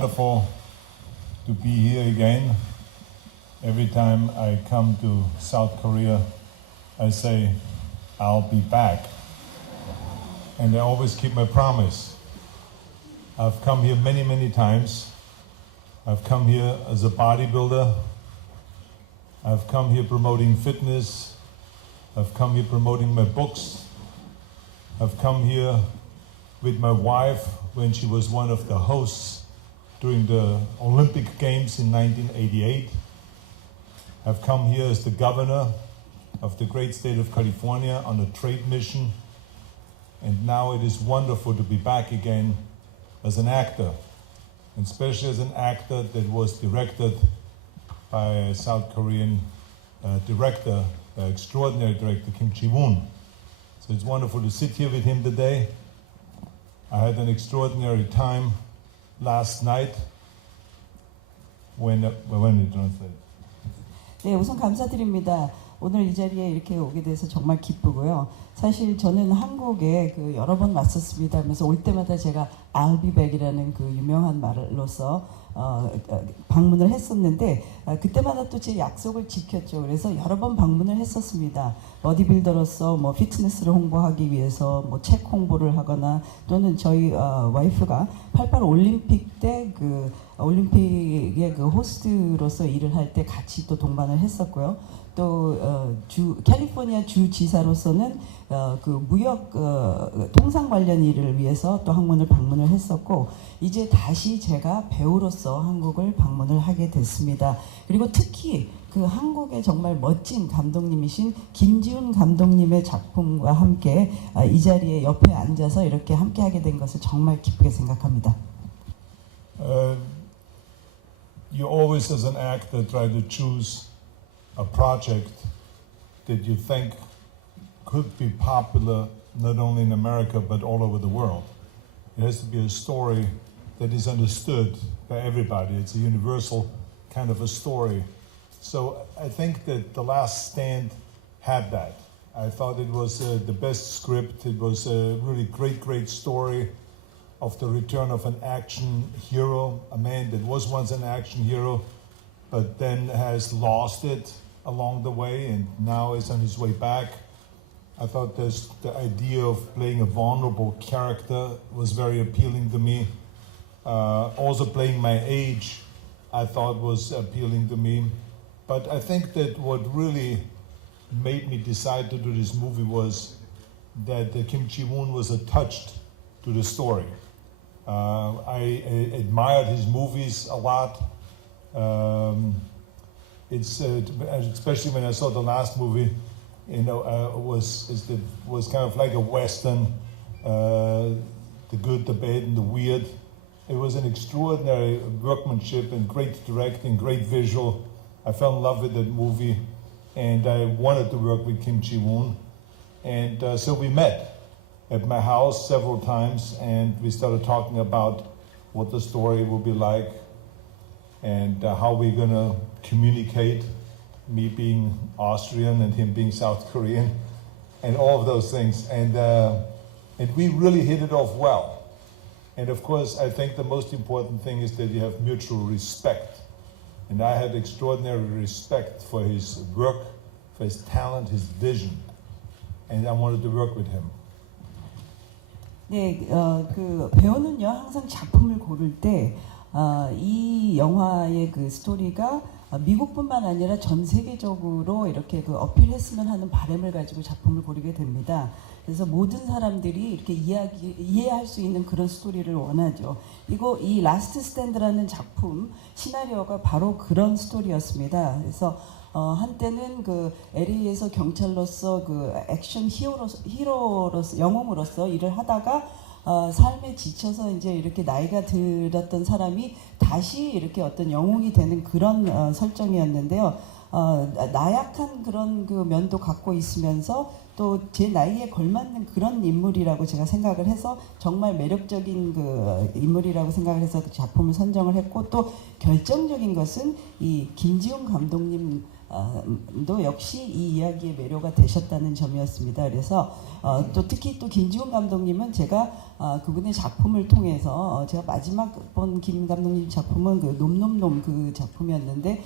wonderful to be here again. Every time I come to South Korea, I say, I'll be back. And I always keep my promise. I've come here many, many times. I've come here as a bodybuilder. I've come here promoting fitness. I've come here promoting my books. I've come here with my wife when she was one of the hosts during the Olympic Games in 1988. I've come here as the governor of the great state of California on a trade mission. And now it is wonderful to be back again as an actor, and especially as an actor that was directed by a South Korean director, extraordinary director Kim Ji-woon. So it's wonderful to sit here with him today. I had an extraordinary time last night when it translated. 네, 우선 감사드립니다. 오늘 이 자리에 이렇게 오게 돼서 정말 기쁘고요. 사실 저는 한국에 여러 번 왔었습니다 하면서 올 때마다 제가 I'll be back이라는 그 유명한 말로서 방문을 했었는데 그때마다 또 제 약속을 지켰죠. 그래서 여러 번 방문을 했었습니다. 버디빌더로서 뭐 피트니스를 홍보하기 위해서 뭐 책 홍보를 하거나 또는 저희 와이프가 88 올림픽 때 그 올림픽의 그 호스트로서 일을 할 때 같이 또 동반을 했었고요. 또 캘리포니아 주 지사로서는 그 무역 통상 관련 일을 위해서 또 한국을 방문을 했었고 이제 다시 제가 배우로서 한국을 방문을 하게 됐습니다. 그리고 특히 그 한국의 정말 멋진 감독님이신 김지훈 감독님의 작품과 함께 이 자리에 옆에 앉아서 이렇게 함께 하게 된 것을 정말 기쁘게 생각합니다. You always as an actor try to choose a project that you think could be popular not only in America but all over the world. It has to be a story that is understood by everybody. It's a universal kind of a story. So I think that The Last Stand had that. I thought it was the best script. It was a really great story of the return of an action hero, a man that was once an action hero but then has lost it along the way and now is on his way back. I thought the idea of playing a vulnerable character was very appealing to me. Also playing my age I thought was appealing to me. But I think that what really made me decide to do this movie was that Kim Ji-woon was attached to the story. I admired his movies a lot. It's especially when I saw the last movie, you know, was kind of like a western, the good, the bad, and the weird. It was an extraordinary workmanship and great directing, great visual. I fell in love with that movie, and I wanted to work with Kim Ji-woon, and so we met at my house several times, and we started talking about what the story will be like and how we're going to communicate, me being Austrian and him being South Korean, and all of those things. And we really hit it off well. And of course, I think the most important thing is that you have mutual respect. And I had extraordinary respect for his work, for his talent, his vision. And I wanted to work with him. 네, 그 배우는요 항상 작품을 고를 때 이 영화의 그 스토리가 미국뿐만 아니라 전 세계적으로 이렇게 그 어필했으면 하는 바람을 가지고 작품을 고르게 됩니다. 그래서 모든 사람들이 이렇게 이해할 수 있는 그런 스토리를 원하죠. 이 라스트 스탠드라는 작품 시나리오가 바로 그런 스토리였습니다. 그래서 한때는 그 LA에서 경찰로서 그 액션 히어로로서 영웅으로서 일을 하다가 삶에 지쳐서 이제 이렇게 나이가 들었던 사람이 다시 이렇게 어떤 영웅이 되는 그런 설정이었는데요. 나약한 그런 그 면도 갖고 있으면서 또 제 나이에 걸맞는 그런 인물이라고 제가 생각을 해서 정말 매력적인 그 인물이라고 생각을 해서 그 작품을 선정을 했고 또 결정적인 것은 이 김지훈 감독님 도 역시 이 이야기의 매료가 되셨다는 점이었습니다. 그래서 또 특히 또 김지훈 감독님은 제가 그분의 작품을 통해서 제가 마지막 본 김 감독님 작품은 그 놈놈놈 그 작품이었는데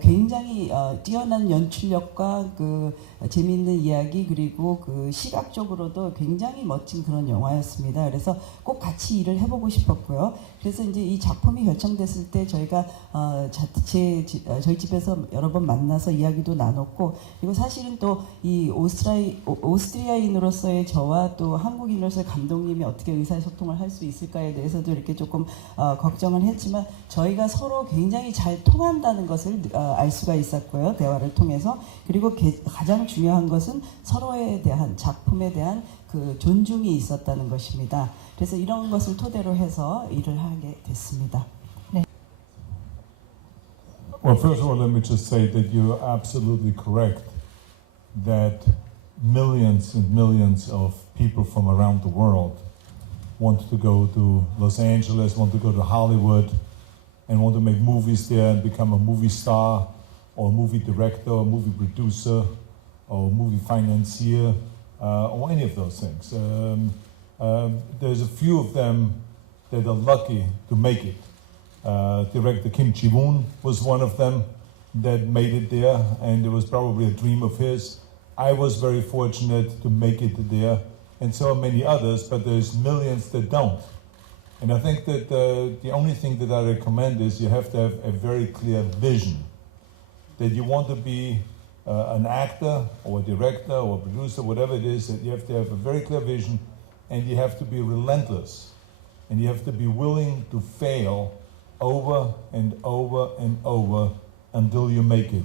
굉장히 뛰어난 연출력과 그 재미있는 이야기 그리고 그 시각적으로도 굉장히 멋진 그런 영화였습니다. 그래서 꼭 같이 일을 해보고 싶었고요. 그래서 이제 이 작품이 결정됐을 때 저희가 저희 집에서 여러 번 만나서 이야기도 나눴고 그리고 사실은 또 이 오스트리아인으로서의 저와 또 한국인으로서의 감독님이 어떻게 의사소통을 할 수 있을까에 대해서도 이렇게 조금 걱정을 했지만 저희가 서로 굉장히 잘 통한다는 것을 알 수가 있었고요. 대화를 통해서. 그리고 가장 중요한 것은 서로에 대한 작품에 대한 그 존중이 있었다는 것입니다. 그래서 이런 것을 토대로 해서 일을 하게 됐습니다. 네. Well, first of all, let me just say that you're absolutely correct that millions and millions of people from around the world want to go to Los Angeles, want to go to Hollywood, and want to make movies there and become a movie star or a movie director or a movie producer or a movie financier or any of those things. There's a few of them that are lucky to make it. Director Kim Ji-woon was one of them that made it there, and it was probably a dream of his. I was very fortunate to make it there, and so are many others, but there's millions that don't. And I think that the only thing that I recommend is you have to have a very clear vision. That you want to be an actor or a director or a producer, whatever it is, that you have to have a very clear vision and you have to be relentless. And you have to be willing to fail over and over and over until you make it.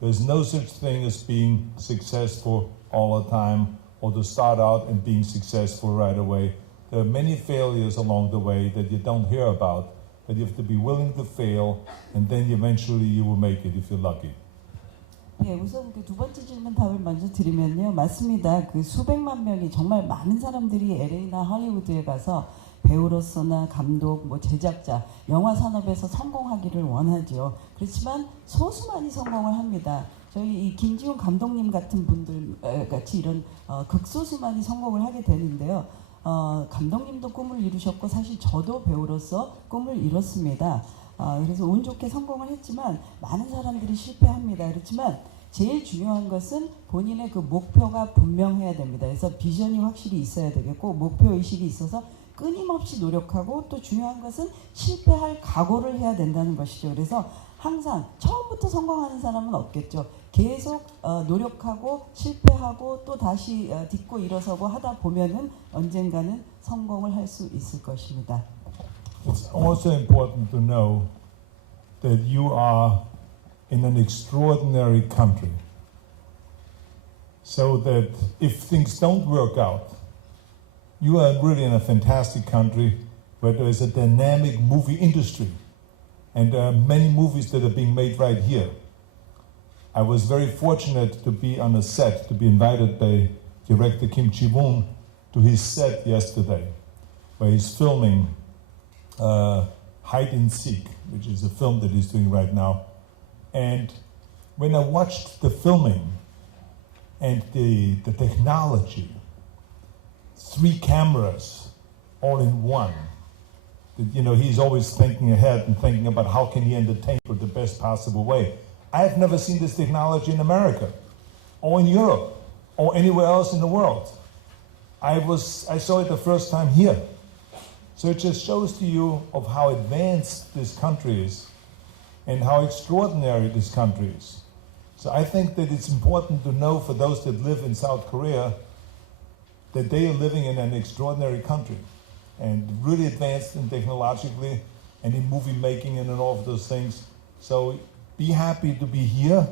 There's no such thing as being successful all the time or to start out and being successful right away. There are many failures along the way that you don't hear about, but you have to be willing to fail, and then eventually you will make it if you're lucky. 네, 우선 그 두 번째 질문 답을 먼저 드리면요, 맞습니다. 그 수백만 명이 정말 많은 사람들이 LA나 할리우드에 가서 배우로서나 감독, 뭐 제작자, 영화 산업에서 성공하기를 원하죠. 그렇지만 소수만이 성공을 합니다. 저희 이 김지훈 감독님 같은 분들 같이 이런 극소수만이 성공을 하게 되는데요. 감독님도 꿈을 이루셨고 사실 저도 배우로서 꿈을 이뤘습니다. 그래서 운 좋게 성공을 했지만 많은 사람들이 실패합니다. 그렇지만 제일 중요한 것은 본인의 그 목표가 분명해야 됩니다. 그래서 비전이 확실히 있어야 되겠고 목표의식이 있어서 끊임없이 노력하고 또 중요한 것은 실패할 각오를 해야 된다는 것이죠. 그래서 항상 처음부터 성공하는 사람은 없겠죠. 계속 노력하고 실패하고 또 다시 딛고 일어서고 하다 보면은 언젠가는 성공을 할 수 있을 것입니다. It's also important to know that you are in an extraordinary country. So that if things don't work out, you are really in a fantastic country where there is a dynamic movie industry. And there are many movies that are being made right here. I was very fortunate to be on a set, to be invited by director Kim Ji-woon to his set yesterday, where he's filming Hide and Seek, which is a film that he's doing right now. And when I watched the filming and the technology, 3 cameras all in one, you know, he's always thinking ahead and thinking about how can he entertain in the best possible way. I've never seen this technology in America or in Europe or anywhere else in the world. I saw it the first time here. So it just shows to you of how advanced this country is and how extraordinary this country is. So I think that it's important to know for those that live in South Korea that they are living in an extraordinary country and really advanced in technologically and in movie making and in all of those things. So be happy to be here,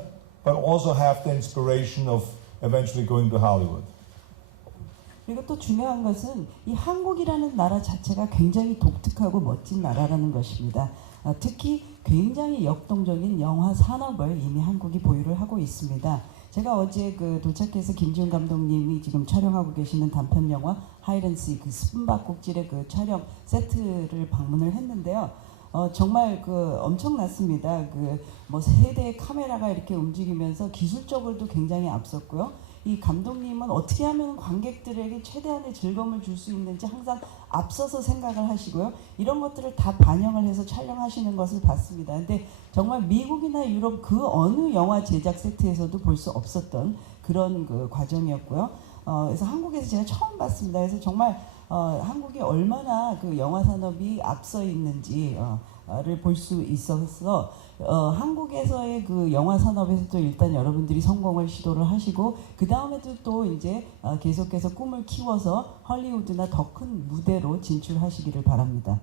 but also have the inspiration of eventually going to Hollywood. 그리고 또 중요한 것은 이 한국이라는 나라 자체가 굉장히 독특하고 멋진 나라라는 것입니다. 특히 굉장히 역동적인 영화 산업을 이미 한국이 보유를 하고 있습니다. 제가 어제 그 도착해서 김지훈 감독님이 지금 촬영하고 계시는 단편 영화 하이드 앤 시크 그 숨바꼭질의 그 촬영 세트를 방문을 했는데요. 정말 그 엄청났습니다. 그 뭐 세대의 카메라가 이렇게 움직이면서 기술적으로도 굉장히 앞섰고요. 이 감독님은 어떻게 하면 관객들에게 최대한의 즐거움을 줄 수 있는지 항상 앞서서 생각을 하시고요. 이런 것들을 다 반영을 해서 촬영하시는 것을 봤습니다. 근데 정말 미국이나 유럽 그 어느 영화 제작 세트에서도 볼 수 없었던 그런 그 과정이었고요. 그래서 한국에서 제가 처음 봤습니다. 그래서 정말 한국이 얼마나 그 영화 산업이 앞서 있는지 를 볼 수 있어서 한국에서의 그 영화 산업에서도 일단 여러분들이 성공을 시도를 하시고 그 다음에도 또 이제 계속해서 꿈을 키워서 헐리우드나 더 큰 무대로 진출하시기를 바랍니다.